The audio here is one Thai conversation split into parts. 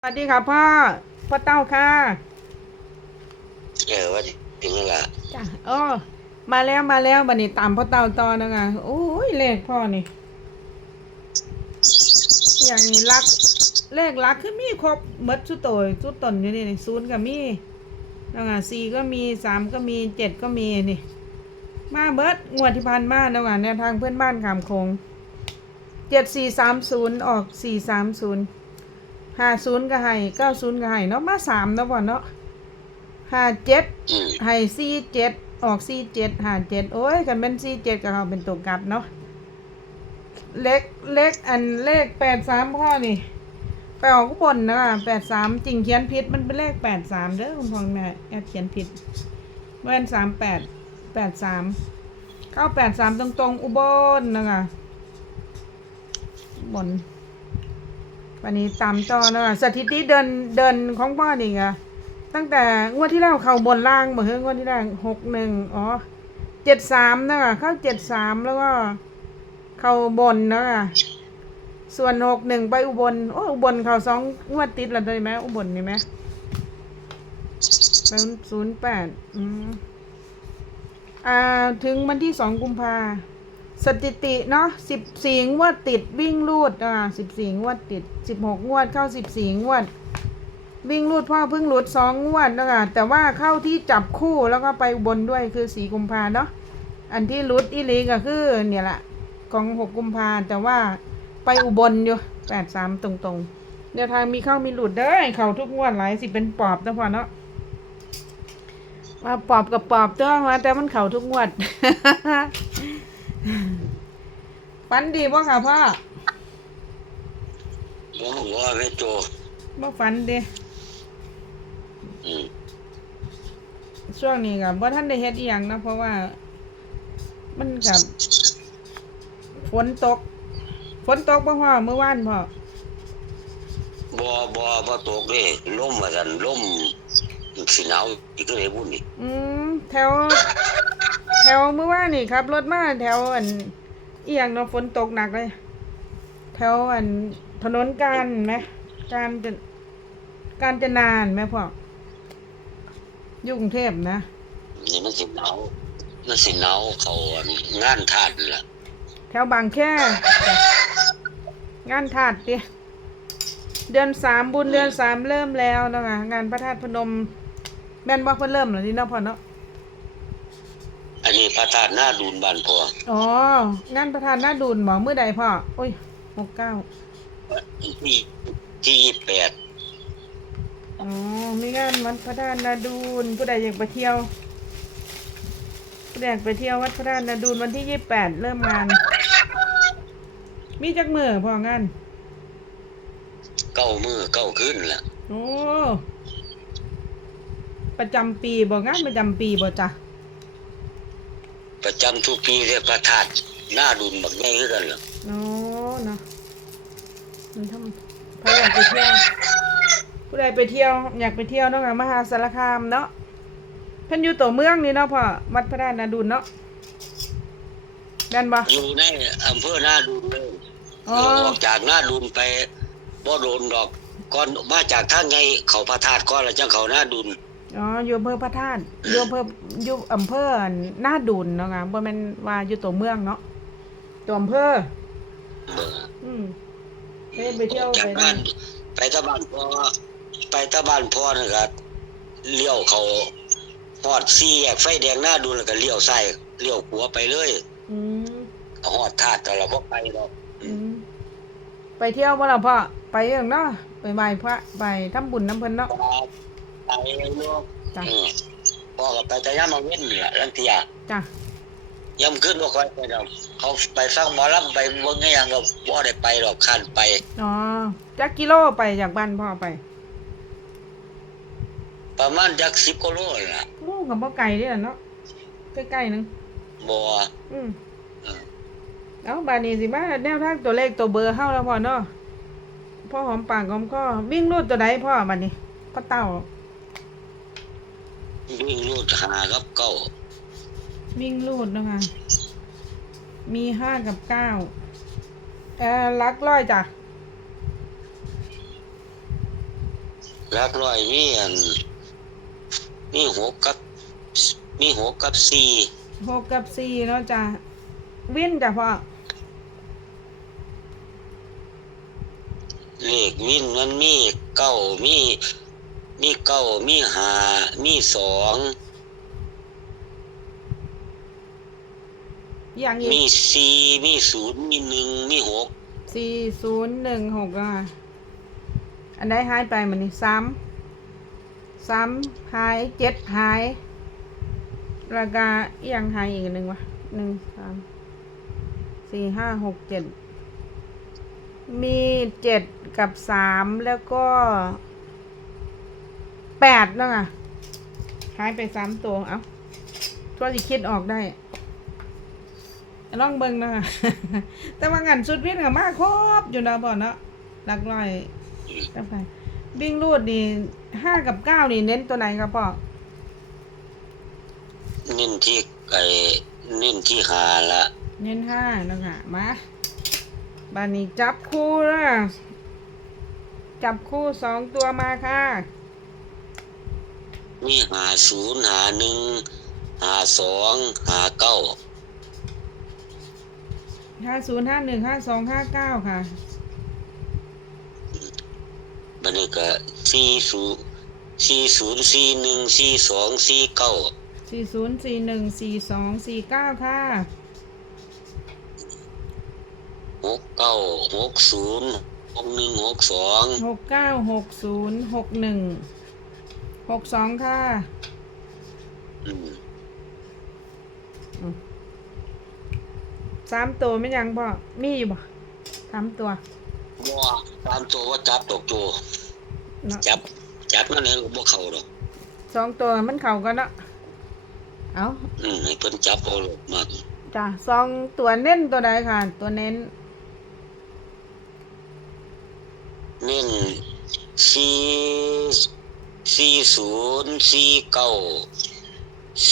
สวัสดีค่ะพ่อ พ่อเต้าค่ะ เออว่าถึงเวลาจ้ะอ๋อมาแล้วมาแล้วบันนี้ตามพ่อเต้าต่อนะคะโอ้ยเลขพ่อนี่ อย่างนี้รัก เลขรักคือมีครบเมดชุดโตยชุดตนอยู่นี่ศูนย์ก็มีนะคะสี่ก็มีสามก็มีเจ็ดก็มีนี่ มาเบิดงวดที่ผ่านมานะคะแนวทางเพื่อนบ้านขามโคงเจ็ดสี่สามศูนย์ออกสี่สามศูนย์ ห้าศูนย์ก็ให้เก้าศูนย์ก็ให้เนาะมาสามเนาะพ่อเนาะห้าเจ็ดอืมให้สี่เจ็ดออกสี่เจ็ดห้าเจ็ดโอ้ยกันเป็นสี่เจ็ดก็เขาเป็นตัวกลับเนาะเล็กเล็กอันเลขแปดสามพ่อนี่ไปออกข้างบนนะแปดสามจริงเขียนผิดมันเป็นเลขแปดสามเด้อคุณพ่อแม่แอดเขียนผิดเว้นสามแปดแปดสามเข้าแปดสามตรงตรงๆ อุบลนะคะบน วันนี้ตามต่อนะคะสถิติเดินเดินของพ่อนี่ไงตั้งแต่งวดที่แล้วเขาบนล่างบ่เฮ้ยงวดที่แล้วหกหนึ่งอ๋อเจ็ดสามนะเข้าเจ็ดสามแล้วก็เขาบนนะส่วนหกหนึ่งไปอุบลโอ้อุบลเขาสองงวดติดแล้วได้ไหมอุบลนี่ไหมเป็นศูนย์แปดอืมอ่าถึงวันที่สองกุมภา สถิติเนาะสิบสี่งวดติดวิ่งรูดอ่าสิบสี่งวดติดสิบหกงวดเข้าสิบสี่งวด วิ่งรูดพ่อเพิ่งลุดสองงวดนะคะแต่ว่าเข้าที่จับคู่แล้วก็ไปบนด้วยคือสีกุมภาเนาะอันที่ลุดอีลีก็คือเนี่ยแหละของหกกุมภาแต่ว่าไปอุบลอยู่แปดสามตรงๆแนวทางมีเข้ามีหลุดเด้อเข้าทุกงวดหลายสิเป็นปอบนะพ่อเนาะว่าปอบกับปอบเต้อมาแต่มันเข่าทุกงวด ฟันดีป่ะค่ะพ่อหัวหัวแม่โจบ่ฟันเด้อืมช่วงนี้กับว่าท่านได้เฮ็ดอีหยังนะเพราะว่า มันกับฝนตกฝนตกบ่พ่อเมื่อวานพ่อบ่บ่บ่ตกเด้ลมว่าซั่นลมสิหนาวอีกก็เลยบุญนี่อืมแถวแถ วเมื่อวานนี่ครับ รถมาแถวอันอีหยังเนาะฝนตกหนักเลย แถวอันถนนการไหมการจะการจะนานไหมพ่ออยู่กรุงเทพนะนี่มันสิหนาวมันสิหนาวเขาอันงานทาดนั่นล่ะ แถวบางแค่จ้ะงานถาดดิเดือนสามบุญเดือนสามเริ่มแล้วนะคะงานพระธาตุพนม แม่นว่าเพิ่นเริ่มแล้วนี่เนาะพ่อเนาะ อันนี้พระธาตุหน้าดูนบ้านพ่ออ๋อ งานพระธาตุหน้าดูนหมอมื้อใดพ่อ โอ้ยหกเก้าที่ที่28อ๋อมีงานวัดพระธาตุนาดูนผู้ใดอยากไปเที่ยว ผู้ใดอยากไปเที่ยววัดพระธาตุนาดูนวันที่ยี่สิบแปดเริ่มงาน มีจักมือพ่องานเก้ามือเก้าคืนล่ะโอ้ประจำปีบ่งานประจำปีบ่จ้ะ ประจำทุกปีเรียกพระธาตุหน้าดูนบักใหญ่คือกันล่ะโอ้เนาะมันทำใครอยากไปเที่ยวผู้ใดไปเที่ยว อยากไปเที่ยวเนาะค่ะมหาสารคามเนาะเพิ่นอยู่ตัวเมืองนี่เนาะพ่อวัดพระธาตุนาดูนเนาะแม่นบ่อยู่ในอำเภอหน้าดูนเลยอ๋อออกจากหน้าดูนไปบ่โดนดอกก่อนมาจากทางไงเขาพระธาตุก่อนแล้วจังเขาหน้าดุน อ๋ออยู่อำเภอพระธาตุอยู่อำเภออยู่อำเภอหน้าดูนเนาะค่ะบ่แม่นว่าอยู่ตัวเมืองเนาะตัวอำเภอเบิ่งอืมเฮ้ยไปเที่ยวจากไปบ้านั่นนไปตะบ้านพ่อไปตะบ้านพ่อนะครับเลี้ยวเขาฮอดสี่แยกไฟแดงหน้าดูนแล้วก็เลี้ยวซ้ายเลี้ยวขวาไปเลยอืมฮอดธาตุแต่เราบ่ไปดอกอืมไปเที่ยวบ่ล่ะพ่อไปเรื่องเนาะไปไหว้พระไปทำบุญน้ำเพิ่นเนาะไป เนาะจ้ะอืมพ่อก็ไปแต่ยามมาเว้นนี่ล่ะลังเทียจ้ะยามขึ้นบ่ค่อยไปดอกเขาไปฟังหมอลำไปเบิ่งอิหยังก็บ่ได้ไปดอกคันไปอ๋อจักกิโลไปจากบ้านพ่อไปประมาณจัก10กิโลนั่นล่ะโอ้กับบ่ไกลเด้อเนาะใกล้ๆนึง บ่ อืมอืม เอาบาดนี้สิมาแนวทางตัวเลขตัวเบอร์เฮาแล้วพ่อเนาะพ่อหอมปากหอมคอวิ่งรูดตัวใดพ่อบัดนี้พ่อเต้า วิ่งรูดหากับเก้าวิ่งรูดนะคะ มีห้ากับเก้าเอ่อลักร้อยจ้ะหลักร้อยมีอันมีหกกับ มีหกกับสี่หกกับสี่เนาะจ้ะวินจ้ะพ่อเลขวินมันมีเก้ามี มีเก้ามีห้ามีสองอย่างอีมีกสี่มีศูนย์มีหนึ่งมีหกสี่ศูนย์หนึ่งหกอะ อันใดหายไปมันนี่ซ้ำซ้ำหายเจ็ดหายราคาอีกอยังหายอีกอันหนึ่งวะหนึ่งสามสี่ห้าหกเจ็ดมีเจ็ดกับสามแล้วก็ แปดแล้วอะหายไปสามตัว เอาตัวสิคิดออกได้ลองเบิ่งเนาะแต่ว่างานสุดวินกับมาครบอยู่นะบ่เนาะหลักร้อยกับไปวิ่งรูดนี่ห้ากับเก้านี่เน้นตัวไหนครับพ่อเน้นที่ไอ้เน้นที่หาละเน้นห้าเนาะค่ะมาบานนี้จับคู่ละจับคู่สองตัวมาค่ะ มีหาศูนย์หาหนึ่งหาสองหาเก้าห้าศูนย์ห้าหนึ่งห้าสองห้าเก้าค่ะบันนี้ก็สี่ศูนย์สี่ศูนย์สี่หนึ่งสี่สองสี่เก้าสี่ศูนย์สี่หนึ่งสี่สองสี่เก้าค่ะหกเก้าหกศูนย์หกหนึ่งหกสองหกเก้าหกศูนย์หกหนึ่ง หกสองค่ะอืมสามตัวไม่ยังพ่อมีอยู่บ่สามตัวว่าตามตัวว่าจับตกตัว เนาะจับ จับนั่นเองบ่เข้าดอก สองตัวมันเข่ากันเนาะเอาอืมให้เพิ่นจับเอาหลกมากจ้ะสองตัวเน้นตัวใดค่ะ ตัวเน้นเน้นสี่ สี่ศูนย์สี่เก้า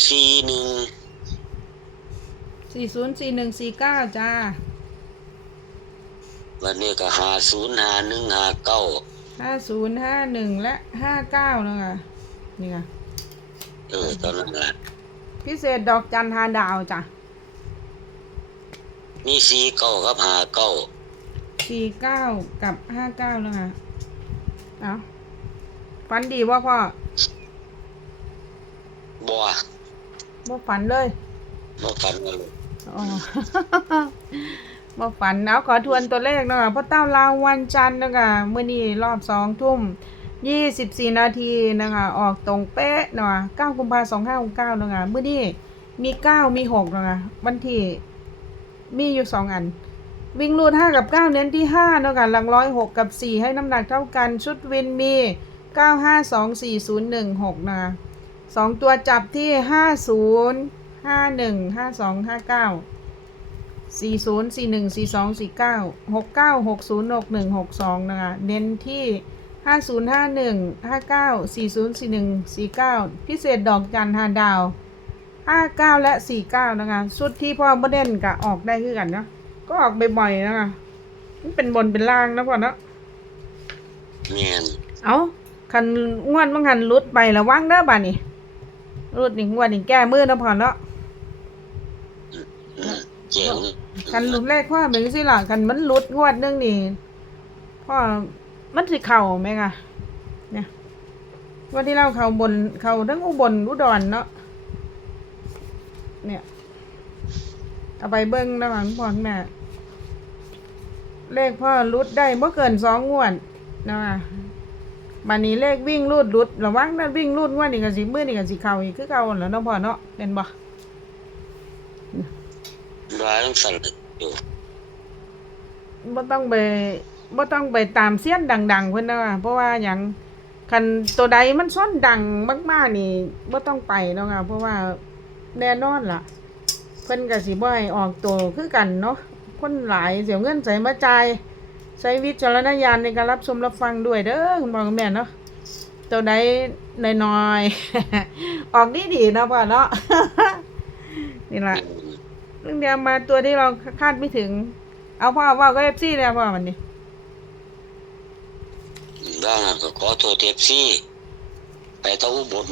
สี่หนึ่งสี่ศูนย์สี่หนึ่งสี่เก้าจ้า วันนี้ก็หาศูนย์หาหนึ่งหาเก้าห้าศูนย์ห้าหนึ่งและห้าเก้าเนาะค่ะนี่ค่ะ เออตอนนั้นละพิเศษดอกจันทาดาวจ้ะ มีสี่เก้ากับหาเก้าสี่เก้ากับห้าเก้าแล้วค่ะเอา ฝันดีว่าพ่อบัวบ่ฝันเลยบ่ฝันว่าลูกอ๋อบ่ฝันเอาขอทวนตัวเลขเนาะค่ะพ่อเต้าลาววันจันทร์เนาะคะมื้อนี้รอบสองทุ่มยี่สิบสี่นาทีนะคะ ออกตรงเป๊ะเนาะเก้ากุมภาสองห้าหกเก้าเนาะค่ะมื้อนี้มีเก้ามีหกเนาะค่ะวันที่มีอยู่สองอัน วิ่งรูดห้ากับเก้าเน้นที่ห้าเนาะค่ะหลังร้อยหกกับสี่ให้น้ำหนักเท่ากันชุดวินมี เก้าห้าสองสี่ศูนย์หนึ่งหกนะคะสองตัวจับที่ห้าศูนย์ห้าหนึ่งห้าสองห้าเก้าสี่ศูนย์สี่หนึ่งสี่สองสี่เก้าหกเก้าหกศูนย์หกหนึ่งหกสองนะคะเน้นที่ห้าศูนย์ห้าหนึ่งห้าเก้าสี่ศูนย์สี่หนึ่งสี่เก้าพิเศษดอกจันทาดาวห้าเก้าและสี่เก้านะคะชุดที่พ่อบ่เด่นกะออกได้คือกันเนาะก็ออกบ่อยๆนะคะมันเป็นบนเป็นล่างนะพ่อเนาะแม่นเอา คันงวดบางคันรุดไประวังเด้อบ่านี่รุดนี่งวดนี่แก้มือนะพ่อเนาะเจ๋งคันหลุดแรกพ่อเป็นสิล่ะคันมันลุดงวดนึงนี่พ่อมันสิเข่าไหมคะเนี่ยวันที่เราเข่าบนเข่าทั้งอุบลอุดรเนาะเนี่ยเอาไปเบิ้งระหว่างพ่อแม่เลขพ่อรุดได้เมื่อเกินสองงวดนะคะ บันนี้เลขวิ่งรูดรุดระวังนั่นวิ่งรูดงวดนี่ก็สิมือนี่ก็สิเข่าอีกคือเก่าแล้วเนาะพ่อเนาะเป็นบ่ร้ายต้องสั่นอยู่บ่ต้องไปบ่ต้องไปตามเสี้ยนดัง ๆ เพิ่นเด้อเพราะว่าหยังคันตัวใดมันซ่อนดังมากๆนี่บ่ต้องไปเนาะค่ะเพราะว่าแน่นอนล่ะ เพิ่นก็สิบ่ให้ออกตัวคือกันเนาะคนหลายเสียเงินใส่มาจ่าย ใช้วิจารณญาณในการรับชมรับฟังด้วยเด้อคุณพ่อคุณแม่เนาะตัวใดน้อยๆ ออกดีๆเนาะพ่อเนาะนี่ล่ะเรื่องเดียวมาตัวที่เราคาดไม่ถึง เอาพ่อว่าก็เอฟซีแล้วพ่อมันนี่ดังนั้นก็ขอโทษเอฟซีไปเท่าอุบล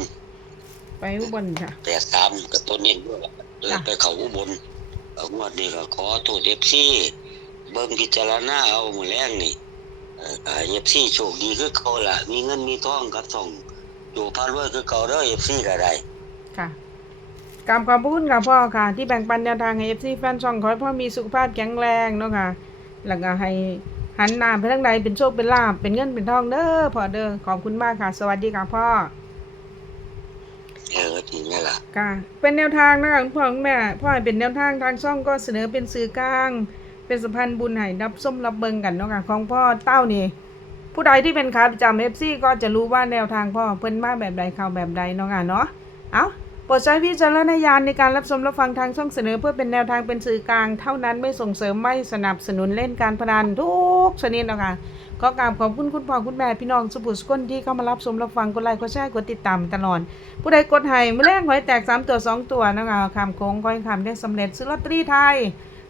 ไปอุบลค่ะแปดสามกับต้นนี้ด้วยเออจ้ะไปเขาอุบลเอางวดนี้ก็ขอโทษเอฟซี เบิ่งพิจารณาเอาหมื้อแรงนี่เอ่อเอฟซีโชคดีคือเขาล่ะมีเงินมีทองกับส่องอยู่พารวยคือเก่าเด้อเอฟซีก็ได้ค่ะกราบขอบพระคุณค่ะพ่อค่ะ ที่แบ่งปันแนวทางให้ FC แฟนช่องขอให้พ่อมีสุขภาพแข็งแรงเนาะค่ะแล้วก็ให้หันหน้าไปทางใดเป็นโชคเป็นลาภเป็นเงินเป็นทองเด้อพ่อเด้อขอบคุณมากค่ะ สวัสดีค่ะพ่อเออทีนี้ล่ะค่ะเป็นแนวทางนะคะคุณพ่อคุณแม่พ่อให้เป็นแนวทางทางช่องก็เสนอเป็นสื่อกลาง เป็นสะพานธ์บุญให้รับส้มรับเบิงกันเนาะค่ะของพ่อเต้านี่ผู้ใดที่เป็นขาประจำเอฟซีก็จะรู้ว่าแนวทางพ่อเพิ่นมาแบบใดเข้าแบบใดเนาะค่ะเนาะเอาโปรดใช้วิจารณญาณในการรับชมรับฟังทางช่องเสนอเพื่อเป็นแนวทางเป็นสื่อกลาง เท่านั้นไม่ส่งเสริมไม่สนับสนุนเล่นการพนันทุกชนิดนะคะก็กราบขอบคุณคุณพ่อคุณแม่พี่น้องสุบุสกุลที่เข้ามารับชมรับฟังกดไลค์กดแชร์กดติดตามตลอด ผู้ใดกดให้เมื่อแรกหวยแตกสามตัวสองตัวนะคะคำโค้งคอยคำได้สำเร็จซื้อลอตเตอรี่ไทย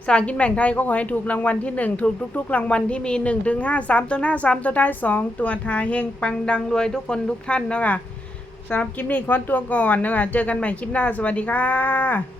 สลากกินแบ่งไทยก็ขอให้ถูกรางวัลที่หนึ่งถูกทุก ๆ รางวัลที่มีหนึ่งถึงห้าสามตัวหน้าสามตัวได้สองตัวท้ายเฮงปังดังรวยทุกคนทุกท่านนะค่ะสำหรับคลิปนี้ขอตัวก่อนนะคะเจอกันใหม่คลิปหน้าสวัสดีค่ะ